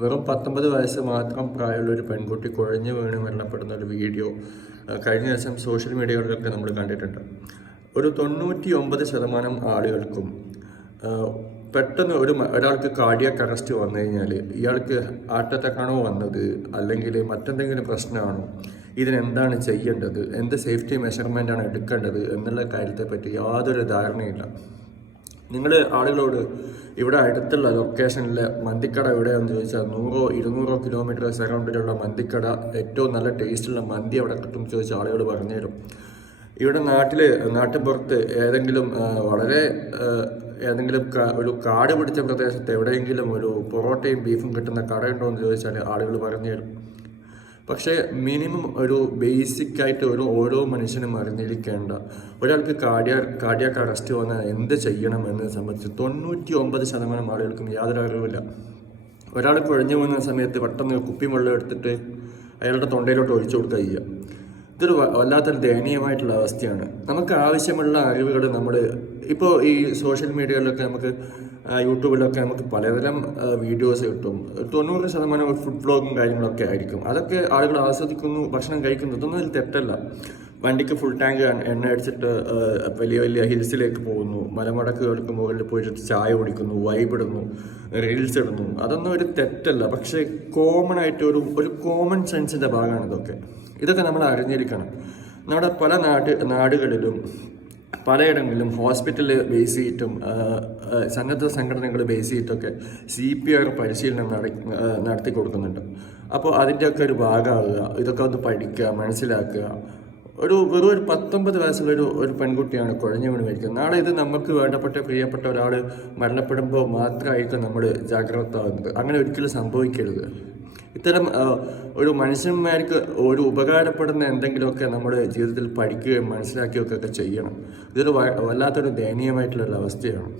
വെറും 19 വയസ്സ് മാത്രം പ്രായമുള്ള ഒരു പെൺകുട്ടി കുഴഞ്ഞു വീണ് മരണപ്പെടുന്ന ഒരു വീഡിയോ കഴിഞ്ഞ ദിവസം സോഷ്യൽ മീഡിയകളിലൊക്കെ നമ്മൾ കണ്ടിട്ടുണ്ട്. ഒരു 99% ആളുകൾക്കും പെട്ടെന്ന് ഒരാൾക്ക് കാർഡിയാക് അറസ്റ്റ് വന്നു കഴിഞ്ഞാൽ ഇയാൾക്ക് ഹാർട്ട് അറ്റാക്കാണോ വന്നത്, അല്ലെങ്കിൽ മറ്റെന്തെങ്കിലും പ്രശ്നമാണോ, ഇതിനെന്താണ് ചെയ്യേണ്ടത്, എന്ത് സേഫ്റ്റി മെഷർമെൻ്റാണ് എടുക്കേണ്ടത് എന്നുള്ള കാര്യത്തെപ്പറ്റി യാതൊരു ധാരണയില്ല. നിങ്ങൾ ആളുകളോട് ഇവിടെ അടുത്തുള്ള ലൊക്കേഷനിലെ മന്തിക്കട എവിടെയാണെന്ന് ചോദിച്ചാൽ 100-200 കിലോമീറ്റർ സറൗണ്ടിലുള്ള മന്തിക്കട, ഏറ്റവും നല്ല ടേസ്റ്റുള്ള മന്തി അവിടെ കിട്ടും ചോദിച്ചാൽ ആളുകൾ പറഞ്ഞുതരും. ഇവിടെ നാട്ടിൻപുറത്ത് ഏതെങ്കിലും ഒരു കാട് പിടിച്ച പ്രദേശത്ത് എവിടെയെങ്കിലും ഒരു പൊറോട്ടയും ബീഫും കിട്ടുന്ന കടയുണ്ടോ എന്ന് ചോദിച്ചാൽ ആളുകൾ പറഞ്ഞുതരും. പക്ഷേ മിനിമം ഒരു ബേസിക് ആയിട്ട് ഓരോ മനുഷ്യനും അറിഞ്ഞിരിക്കേണ്ട, ഒരാൾക്ക് കാർഡിയാക് അറസ്റ്റ് വന്നാൽ എന്ത് ചെയ്യണം എന്നതിനെ സംബന്ധിച്ച് 99% ആളുകൾക്കും യാതൊരു അറിവില്ല. ഒരാൾ കുഴഞ്ഞു പോകുന്ന സമയത്ത് പെട്ടെന്ന് കുപ്പി വെള്ളം എടുത്തിട്ട് അയാളുടെ തൊണ്ടയിലോട്ട് ഒഴിച്ചു കൊടുക്കുക ചെയ്യുക. ഇതൊരു വല്ലാത്തൊരു ദയനീയമായിട്ടുള്ള അവസ്ഥയാണ്. നമുക്ക് ആവശ്യമുള്ള അറിവുകൾ ഇപ്പോൾ ഈ സോഷ്യൽ മീഡിയകളിലൊക്കെ യൂട്യൂബിലൊക്കെ നമുക്ക് പലതരം വീഡിയോസ് കിട്ടും. 90% ഫുഡ് വ്ളോഗും കാര്യങ്ങളൊക്കെ ആയിരിക്കും. അതൊക്കെ ആളുകൾ ആസ്വദിക്കുന്നു, ഭക്ഷണം കഴിക്കുന്നു, ഇതൊന്നും അതിൽ തെറ്റല്ല. വണ്ടിക്ക് ഫുൾ ടാങ്ക് എണ്ണ അടിച്ചിട്ട് വലിയ വലിയ ഹിൽസിലേക്ക് പോകുന്നു, മലമടക്കുകൾക്ക് മുകളിൽ പോയിട്ട് ചായ കുടിക്കുന്നു, വൈബിടുന്നു, റീൽസ് ഇടുന്നു, അതൊന്നും ഒരു തെറ്റല്ല. പക്ഷേ കോമൺ ആയിട്ട് ഒരു കോമൺ സെൻസിൻ്റെ ഭാഗമാണ് ഇതൊക്കെ നമ്മൾ അറിഞ്ഞിരിക്കണം. നമ്മുടെ പല നാടുകളിലും പലയിടങ്ങളിലും ഹോസ്പിറ്റല് ബേസ് ചെയ്തിട്ടും സന്നദ്ധ സംഘടനകൾ ബേസ് ചെയ്തിട്ടൊക്കെ CPR പരിശീലനം നടത്തി കൊടുക്കുന്നുണ്ട്. അപ്പോൾ അതിൻ്റെയൊക്കെ ഒരു ഭാഗമാകുക, ഇതൊക്കെ ഒന്ന് പഠിക്കുക, മനസ്സിലാക്കുക. വെറും 19 വയസ്സുള്ള ഒരു പെൺകുട്ടിയാണ് കുഴഞ്ഞു വീണ് മരിക്കുന്നത്. നാളെ ഇത് നമുക്ക് പ്രിയപ്പെട്ട ഒരാൾ മരണപ്പെടുമ്പോൾ മാത്രമായിരിക്കും നമ്മൾ ജാഗ്രത ആകുന്നത്. അങ്ങനെ ഒരിക്കലും സംഭവിക്കരുത്. ഇത്തരം ഒരു മനുഷ്യന്മാർക്ക് ഒരു ഉപകാരപ്പെടുന്ന എന്തെങ്കിലുമൊക്കെ നമ്മുടെ ജീവിതത്തിൽ പഠിക്കുകയും മനസ്സിലാക്കുകയൊക്കെ ചെയ്യണം. ഇതൊരു വല്ലാത്തൊരു ദയനീയമായിട്ടുള്ളൊരു അവസ്ഥയാണ്.